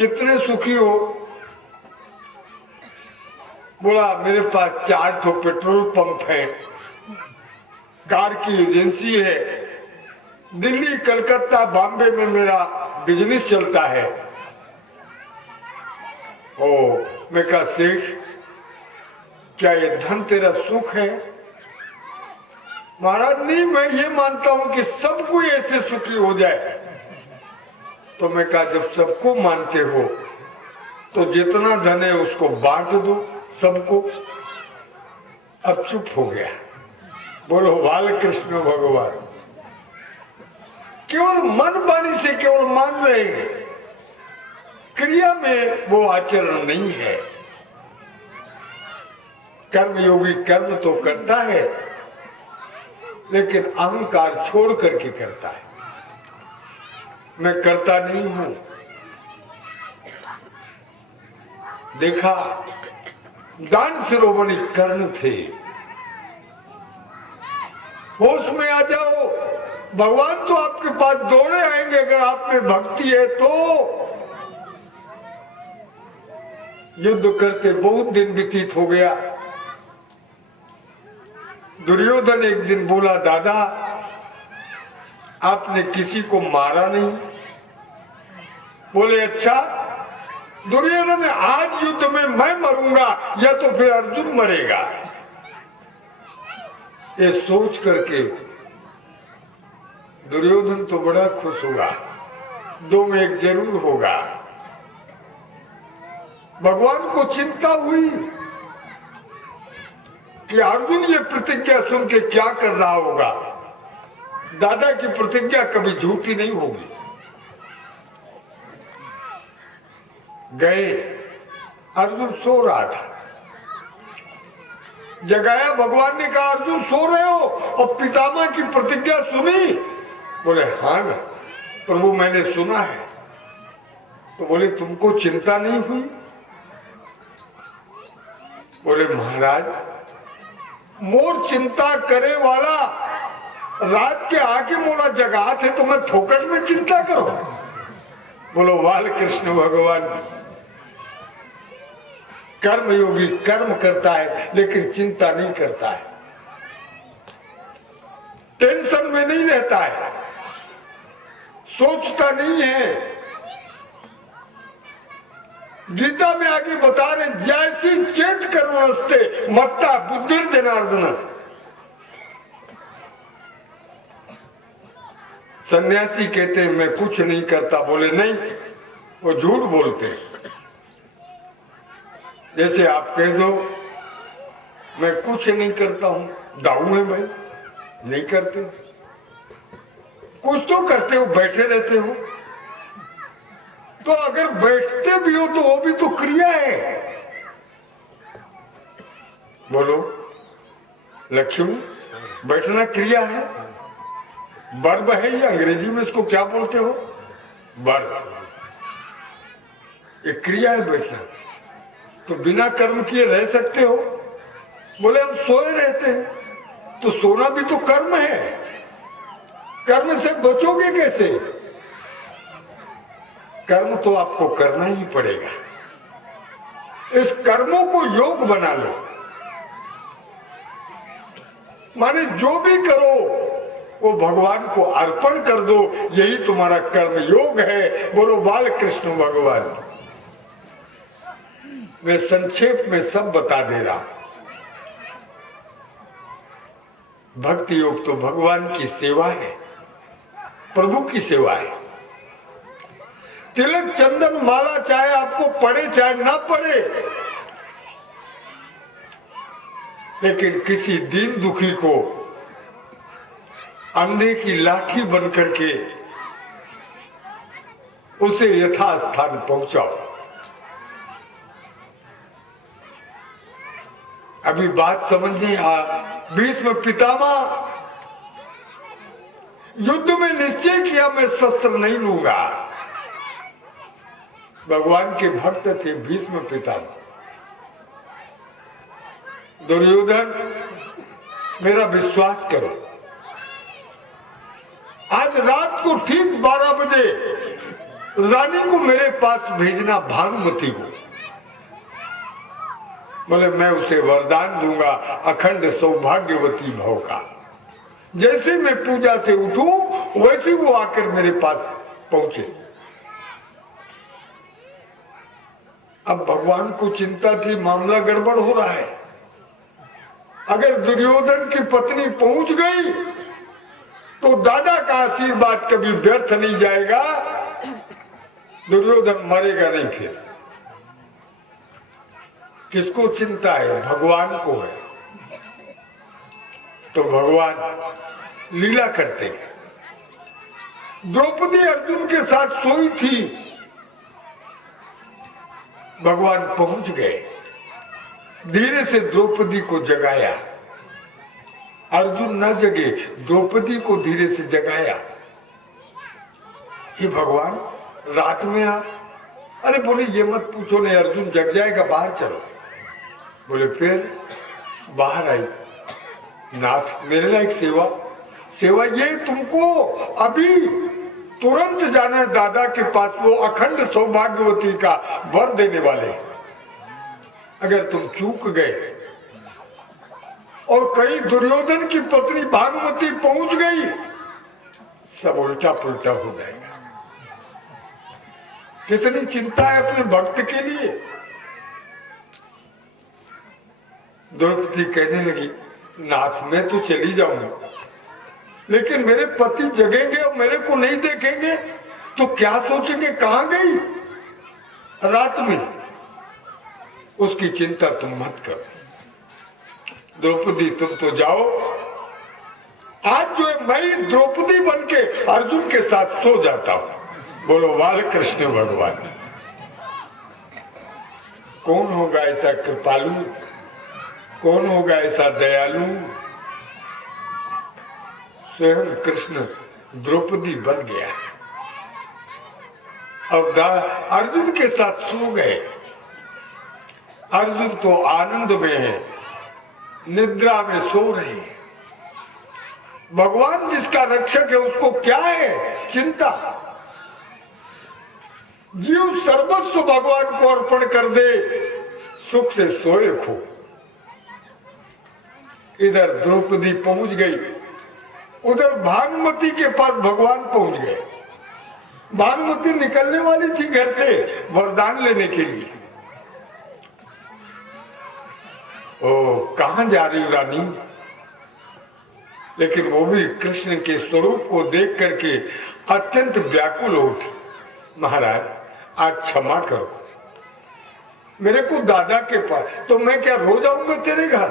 कितने सुखी हो? बोला मेरे पास 4 ठो पेट्रोल पंप है, कार की एजेंसी है, दिल्ली कलकत्ता बॉम्बे में मेरा बिजनेस चलता है। ओ, मैं कहा सेठ क्या ये धन तेरा सुख है? महाराज नहीं, मैं ये मानता हूं कि सब कोई ऐसे सुखी हो जाए। तो मैं कहा जब सबको मानते हो तो जितना धन है उसको बांट दो सबको। अब चुप हो गया। बोलो बाल कृष्ण भगवान। केवल मन वाणी से केवल मान रहे हैं, क्रिया में वो आचरण नहीं है। कर्म योगी कर्म तो करता है लेकिन अहंकार छोड़ करके करता है। मैं करता नहीं हूं। देखा दान शिरोमणि कर्ण थे। होश में आ जाओ, भगवान तो आपके पास दौड़े आएंगे अगर आप में भक्ति है तो। युद्ध करते बहुत दिन व्यतीत हो गया। दुर्योधन एक दिन बोला दादा आपने किसी को मारा नहीं। बोले अच्छा, दुर्योधन आज युद्ध में मैं मरूंगा या तो फिर अर्जुन मरेगा। ये सोच करके दुर्योधन तो बड़ा खुश हुआ, 2 में 1 जरूर होगा। भगवान को चिंता हुई कि अर्जुन ये प्रतिज्ञा सुन के क्या कर रहा होगा। दादा की प्रतिज्ञा कभी झूठी नहीं होगी। गए, अर्जुन सो रहा था। जगाया, भगवान ने कहा अर्जुन सो रहे हो और पितामह की प्रतिज्ञा सुनी? बोले हाँ ना प्रभु मैंने सुना है। तो बोले तुमको चिंता नहीं हुई? बोले महाराज मोर चिंता करे वाला रात के आके मोला जगा थे तो मैं फोकट में चिंता करो। बोलो बाल कृष्ण भगवान। कर्म योगी कर्म करता है लेकिन चिंता नहीं करता है, टेंशन में नहीं रहता है, सोचता नहीं है। गीता में आगे बता रहे जैसी चेत कर्मणस्ते मत्ता बुद्धिर जनार्दन। सन्यासी कहते हैं मैं कुछ नहीं करता। बोले नहीं, वो झूठ बोलते। जैसे आप कह दो मैं कुछ नहीं करता हूं, दाऊ है भाई, नहीं करते। कुछ तो करते हो, बैठे रहते हो। तो अगर बैठते भी हो तो वो भी तो क्रिया है। बोलो लक्ष्मी, बैठना क्रिया है। वर्ब है ये, अंग्रेजी में इसको क्या बोलते हो? वर्ब। ये क्रिया है बैठना। तो बिना कर्म किए रह सकते हो? बोले हम सोए रहते हैं। तो सोना भी तो कर्म है, कर्म से बचोगे कैसे? कर्म तो आपको करना ही पड़ेगा। इस कर्मों को योग बना लो। माने जो भी करो वो भगवान को अर्पण कर दो, यही तुम्हारा कर्म योग है। बोलो बाल कृष्ण भगवान। मैं संक्षेप में सब बता दे रहा। भक्ति योग तो भगवान की सेवा है, प्रभु की सेवा है। तिलक चंदन माला चाहे आपको पड़े चाहे ना पड़े, लेकिन किसी दीन दुखी को अंधे की लाठी बन करके उसे यथास्थान पहुंचाओ। अभी बात समझने भीष्म पितामह युद्ध में निश्चय किया मैं शस्त्र नहीं लूंगा। भगवान के भक्त थे भीष्म पितामह। दुर्योधन मेरा विश्वास करो, आज रात को ठीक 12 बजे रानी को मेरे पास भेजना, भानुमति को। बोले मैं उसे वरदान दूंगा अखंड सौभाग्यवती भव का। जैसे मैं पूजा से उठूं वैसे वो आकर मेरे पास पहुंचे। अब भगवान को चिंता थी, मामला गड़बड़ हो रहा है। अगर दुर्योधन की पत्नी पहुंच गई तो दादा का आशीर्वाद कभी व्यर्थ नहीं जाएगा, दुर्योधन मरेगा नहीं। फिर किसको चिंता है? भगवान को है। तो भगवान लीला करते हैं। द्रौपदी अर्जुन के साथ सोई थी, भगवान पहुंच गए, धीरे से द्रौपदी को जगाया। अर्जुन न जगे, द्रौपदी को धीरे से जगाया। हे भगवान रात में आ। अरे बोले ये मत पूछो, नहीं अर्जुन जग जाएगा, बाहर चलो। बोले फिर बाहर आई। नाथ मेरे लायक सेवा, सेवा ये तुमको अभी तुरंत जाना है दादा के पास, वो अखंड सौभाग्यवती का वर देने वाले। अगर तुम चूक गए और कहीं दुर्योधन की पत्नी भानुमति पहुंच गई, सब उल्टा पुल्टा हो जाएगा। कितनी चिंता है अपने भक्त के लिए। द्रौपदी कहने लगी नाथ मैं तो चली जाऊंगी, लेकिन मेरे पति जगेंगे और मेरे को नहीं देखेंगे तो क्या सोचेंगे, कहां गई रात में। उसकी चिंता तुम मत करो द्रौपदी, तुम तो जाओ। आज जो है मैं द्रौपदी बनके अर्जुन के साथ सो जाता हूं। बोलो बाल कृष्ण भगवान। कौन होगा ऐसा कृपालु, कौन होगा ऐसा दयालु। स्वयं कृष्ण द्रौपदी बन गया और अर्जुन के साथ सो गए। अर्जुन तो आनंद में है, निद्रा में सो रहे हैं। भगवान जिसका रक्षक है उसको क्या है चिंता। जीव सर्वस्व भगवान को अर्पण कर दे, सुख से सोए खो। इधर द्रौपदी पहुंच गई, उधर भानुमति के पास भगवान पहुंच गए। भानुमति निकलने वाली थी घर से वरदान लेने के लिए। ओ कहां जा रही हो रानी। लेकिन वो भी कृष्ण के स्वरूप को देख करके अत्यंत व्याकुल उठी। महाराज आज क्षमा करो, मेरे को दादा के पास, तो मैं क्या रोज आऊंगा तेरे घर।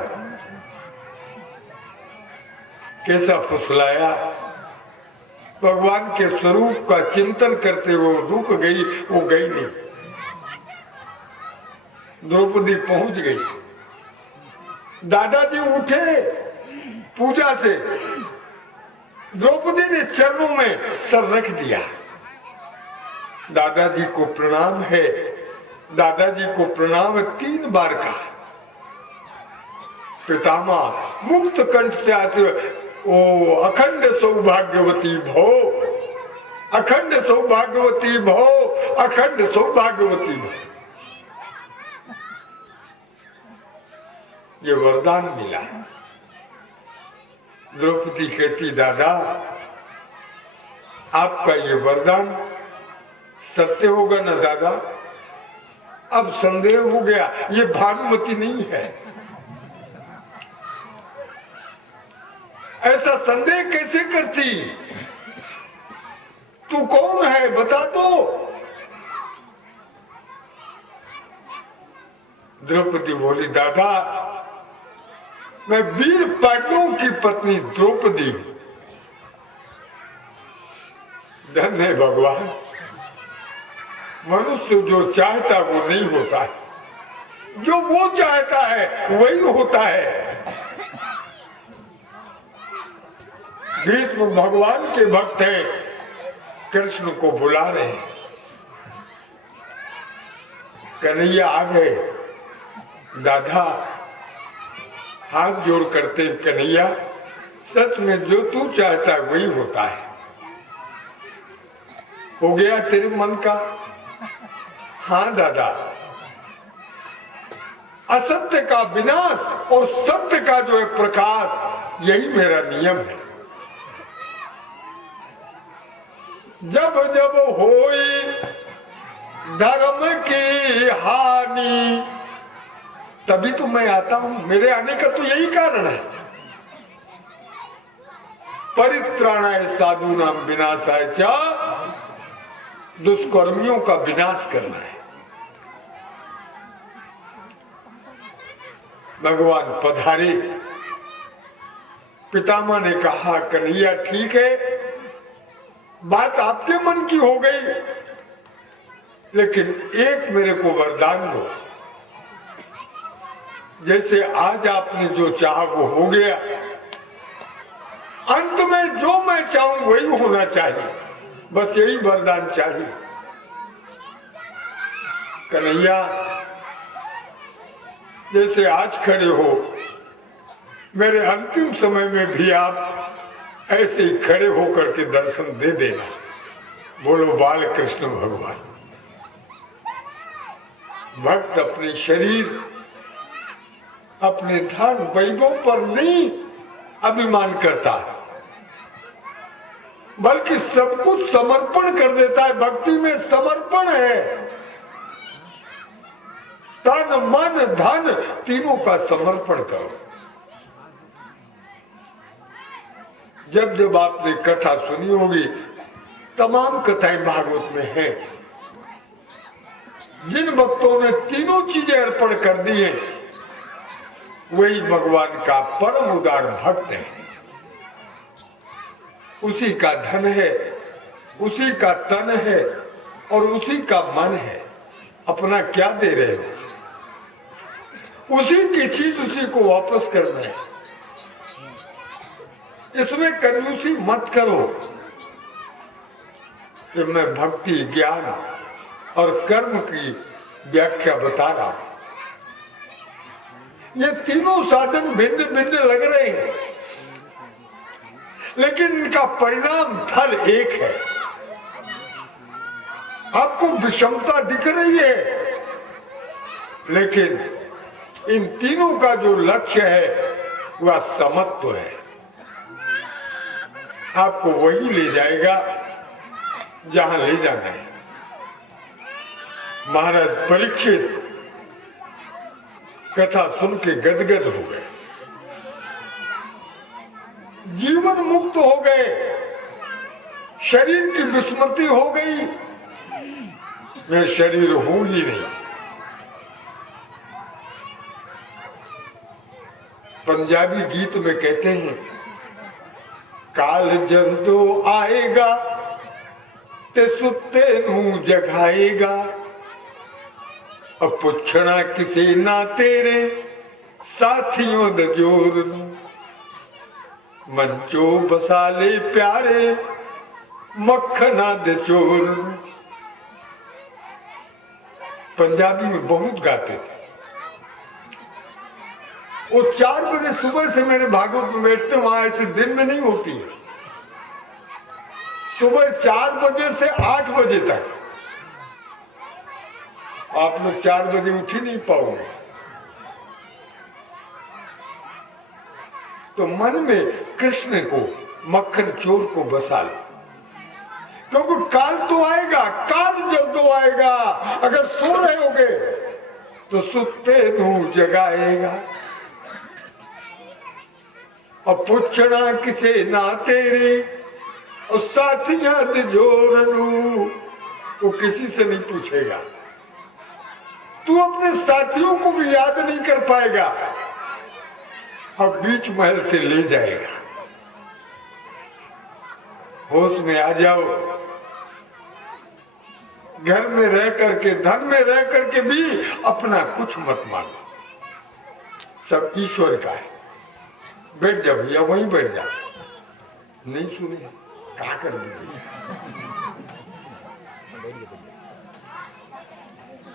कैसा फुसलाया। भगवान के स्वरूप का चिंतन करते वो रुक गई, वो गई नहीं। द्रौपदी पहुंच गई। दादाजी उठे पूजा से, द्रौपदी ने चरणों में सर रख दिया। दादाजी को प्रणाम है, दादाजी को प्रणाम है 3 बार का। पितामह मुक्त कंठ से आते ओ अखंड सौभाग्यवती भो, अखंड सौभाग्यवती भो, अखंड सौभाग्यवती भो। ये वरदान मिला। द्रौपदी कहती दादा आपका ये वरदान सत्य होगा ना दादा। अब संदेह हो गया, ये भानुमति नहीं है। ऐसा संदेह कैसे करती, तू कौन है बता तो। द्रौपदी बोली दादा मैं वीर पांडवों की पत्नी द्रौपदी। धन्य है भगवान, मनुष्य जो चाहता वो नहीं होता है, जो वो चाहता है वही होता है। भीष्म भगवान के भक्त है, कृष्ण को बुला रहे हैं। कन्हैया आ गए। दादा हाथ जोड़ करते कन्हैया सच में जो तू चाहता है वही होता है। हो गया तेरे मन का? हाँ दादा, असत्य का विनाश और सत्य का जो है प्रकाश, यही मेरा नियम है। जब जब होई धर्म की हानि, तभी तो मैं आता हूं। मेरे आने का तो यही कारण है। परित्राणाय साधूनां विनाशाय च, दुष्कर्मियों का विनाश करना है। भगवान पधारे। पितामह ने कहा, कन्हैया ठीक है, बात आपके मन की हो गई, लेकिन एक मेरे को वरदान दो। जैसे आज आपने जो चाहा वो हो गया, अंत में जो मैं चाहूं वही होना चाहिए, बस यही वरदान चाहिए। कन्हैया, जैसे आज खड़े हो, मेरे अंतिम समय में भी आप ऐसे ही खड़े होकर के दर्शन दे देना। बोलो बाल कृष्ण भगवान। भक्त अपने शरीर, अपने धन वैभव पर नहीं अभिमान करता, बल्कि सब कुछ समर्पण कर देता है। भक्ति में समर्पण है। तन मन धन तीनों का समर्पण करो। जब जब आपने कथा सुनी होगी, तमाम कथाएं भागवत में हैं, जिन भक्तों ने तीनों चीजें अर्पण कर दी हैं, वही भगवान का परम उदार भक्त है। उसी का धन है, उसी का तन है और उसी का मन है। अपना क्या दे रहे हो? उसी की चीज उसी को वापस करना है। इसमें कंजूसी मत करो कि मैं भक्ति, ज्ञान और कर्म की व्याख्या बता रहा हूं। ये तीनों साधन भिन्न भिन्न लग रहे हैं, लेकिन इनका परिणाम फल एक है। आपको विषमता दिख रही है, लेकिन इन तीनों का जो लक्ष्य है वह समत्व है। आपको वही ले जाएगा जहां ले जाना है। महाराज परीक्षित कथा सुन के गदगद हो गए, जीवन मुक्त हो गए, शरीर की विस्मृति हो गई। मैं शरीर हूं ही नहीं। पंजाबी गीत में कहते हैं, काल जदों आएगा ते सुते नू जगाएगा, अब पुछना किसी ना तेरे साथियों द जोर नू, मंचो बसाले प्यारे मक्खना दे चोर। पंजाबी में बहुत गाते थे। वो 4 बजे सुबह से मेरे भागवत में बैठते, वहां ऐसे दिन में नहीं होती है। सुबह 4 बजे से 8 बजे तक आप लोग 4 बजे उठ ही नहीं पाओगे। तो मन में कृष्ण को, मक्खन चोर को बसा लो, क्योंकि काल तो आएगा, काल जब तो आएगा। अगर सो रहे होगे तो सुते नू जगाएगा, और पूछना किसे ना तेरी और साथियां जोर नू, वो किसी से नहीं पूछेगा। तू अपने साथियों को भी याद नहीं कर पाएगा और बीच महल से ले जाएगा। होश में आ जाओ। घर में रह करके, धन में रह करके भी अपना कुछ मत मानो, सब ईश्वर का है। बैठ जाओ भैया, वहीं बैठ जाओ। नहीं सुने क्या कर दीजिए।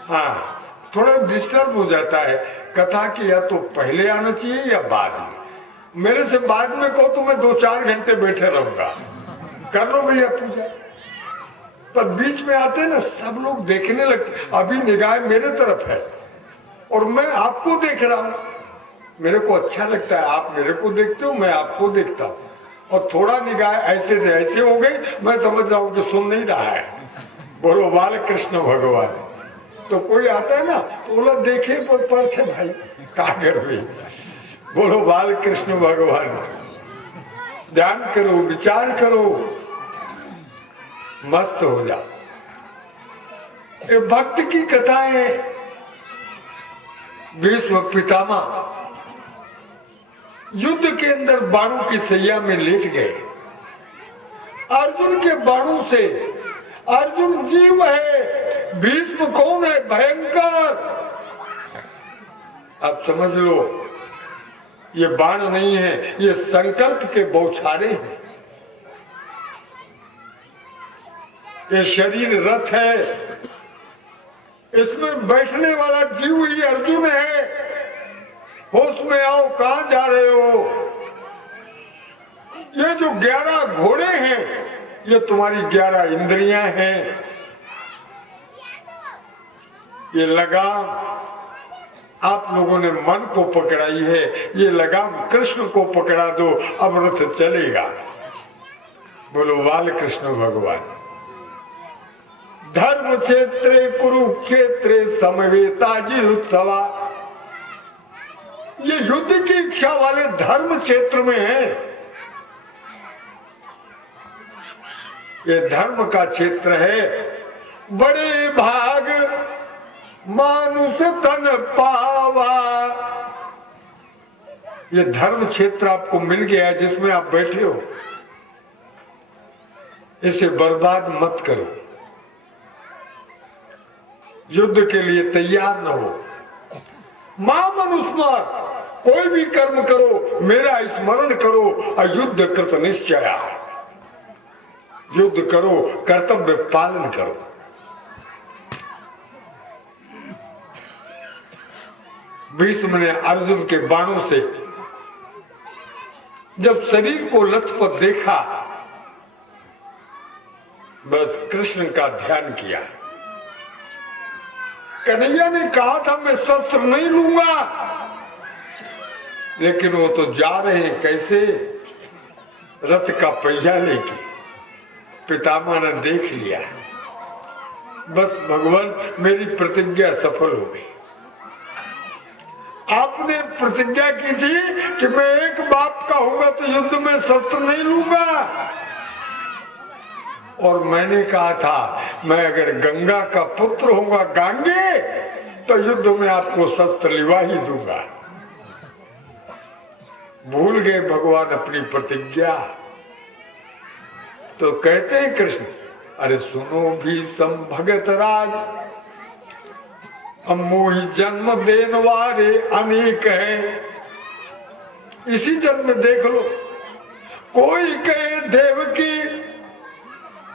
हाँ, थोड़ा डिस्टर्ब हो जाता है कथा की, या तो पहले आना चाहिए या बाद में। मेरे से बाद में कहो तो मैं 2-4 घंटे बैठे रहूंगा। कर लो भैया पूजा। पर बीच में आते ना सब लोग देखने लगते। अभी निगाह मेरे तरफ है और मैं आपको देख रहा हूं, मेरे को अच्छा लगता है, आप मेरे को देखते हो, मैं आपको देखता हूं, और थोड़ा निगाह ऐसे से ऐसे हो गई, मैं समझ रहा हूं कि सुन नहीं रहा है। बोलो बाल कृष्ण भगवान। तो कोई आता है ना तो बोला देखे पर थे भाई का कर भी। बोलो बाल कृष्ण भगवान। ध्यान करो, विचार करो, मस्त हो जा। ये भक्त की कथा है। भीष्म पितामह युद्ध के अंदर बाणों की सैया में लेट गए। अर्जुन के बाणों से, अर्जुन जीव है, भीष्म कौन है? भयंकर। अब समझ लो ये बाण नहीं है, ये संकल्प के बौछारे हैं। ये शरीर रथ है, इसमें बैठने वाला जीव ही अर्जुन है। होश में आओ, कहां जा रहे हो? ये जो 11 घोड़े हैं ये तुम्हारी 11 इंद्रियां हैं। ये लगाम आप लोगों ने मन को पकड़ाई है, ये लगाम कृष्ण को पकड़ा दो, अब रथ चलेगा। बोलो बाल कृष्ण भगवान। धर्म क्षेत्रे कुरुक्षेत्रे समवेताजी उत्सवा। ये युद्ध की इच्छा वाले धर्म क्षेत्र में है। ये धर्म का क्षेत्र है। बड़े भाग मानुष तन पावा। ये धर्म क्षेत्र आपको मिल गया है जिसमें आप बैठे हो। इसे बर्बाद मत करो। युद्ध के लिए तैयार न हो। मां मनुस्मर, कोई भी कर्म करो मेरा स्मरण करो, अयुद्ध कृत निश्चय। युद्ध करो, कर्तव्य पालन करो। भीष्म ने अर्जुन के बाणों से जब शरीर को लथपथ देखा, बस कृष्ण का ध्यान किया। कन्हैया ने कहा था मैं शस्त्र नहीं लूंगा, लेकिन वो तो जा रहे हैं कैसे? रथ का पहिया लेके। पितामह ने देख लिया, बस भगवान मेरी प्रतिज्ञा सफल हो गई। आपने प्रतिज्ञा की थी कि मैं एक बाप का होगा तो युद्ध में शस्त्र नहीं लूंगा, और मैंने कहा था मैं अगर गंगा का पुत्र होगा गांगे तो युद्ध में आपको शस्त्र लिवा ही दूंगा। भूल गए भगवान अपनी प्रतिज्ञा। तो कहते हैं कृष्ण, अरे सुनो भीष्म भगत राज, मोहि जन्म देन वारे अनेक है। इसी जन्म में देख लो, कोई कहे देवकी,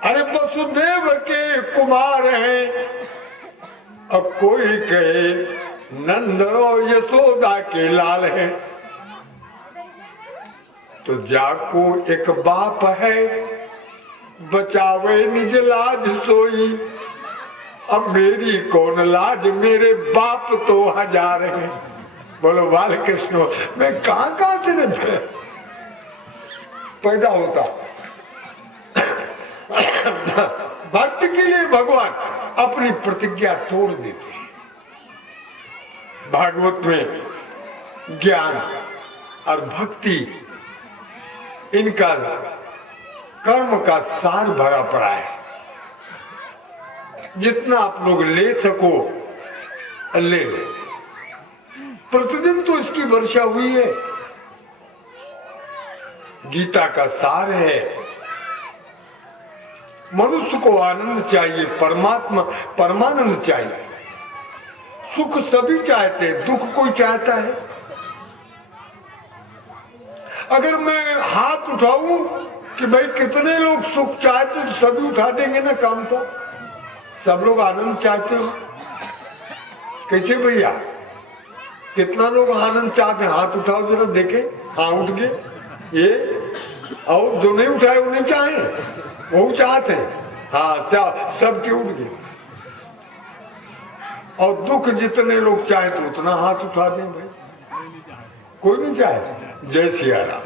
अरे वसुदेव के कुमार हैं, अब कोई कहे नंद और यशोदा के लाल हैं। तो जाको एक बाप है, बचावे निज लाज सोई। अब मेरी कौन लाज, मेरे बाप तो 1000 हैं। बोलो बाल कृष्ण। मैं कहां से पैदा होता। भक्त के लिए भगवान अपनी प्रतिज्ञा तोड़ देते हैं। भागवत में ज्ञान और भक्ति, इनका कर्म का सार भरा पड़ा है। जितना आप लोग ले सको ले लो। प्रतिदिन तो इसकी वर्षा हुई है। गीता का सार है। मनुष्य को आनंद चाहिए, परमात्मा परमानंद चाहिए। सुख सभी चाहते हैं, दुख कोई चाहता है? अगर मैं हाथ उठाऊं कि भाई कितने लोग सुख चाहते तो सभी उठा देंगे ना काम को। सब लोग आनंद चाहते हो। कैसे भैया, कितना लोग आनंद चाहते हैं? हाथ उठाओ जरा देखें। हाँ उठ गए ये, और जो नहीं उठाए वो नहीं चाहे, वो चाहते हैं। हाँ सबके उठ गए। और दुख जितने लोग चाहे तो उतना हाथ उठा दें भाई, कोई नहीं चाहे। जय सिया राम।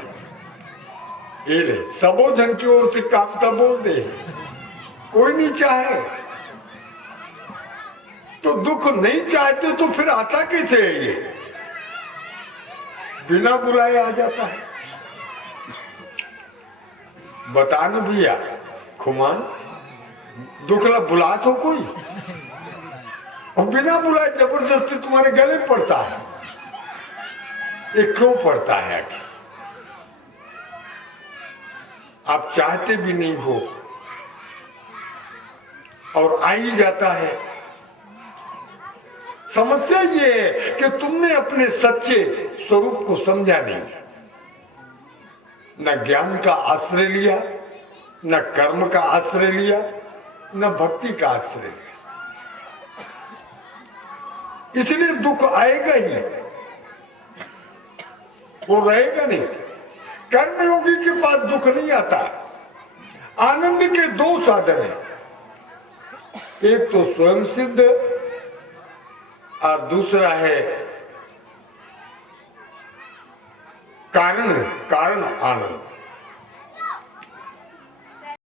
ये ले सबो जन की ओर से कामता बोल दे, कोई नहीं चाहे। तो दुख नहीं चाहते तो फिर आता कैसे है? ये बिना बुलाए आ जाता है। बताने भैया खुमान दुख ला बुला तो कोई, और बिना बुलाए जबरदस्ती तुम्हारे गले पड़ता है। ये क्यों पड़ता है? आप चाहते भी नहीं हो और आ ही जाता है। समस्या ये है कि तुमने अपने सच्चे स्वरूप को समझा नहीं, न ज्ञान का आश्रय लिया, न कर्म का आश्रय लिया, न भक्ति का आश्रय लिया। इसलिए दुख आएगा ही, वो रहेगा नहीं। कर्मयोगी के पास दुख नहीं आता। आनंद के दो साधन हैं, एक तो स्वयं सिद्ध और दूसरा है कारण आनंद।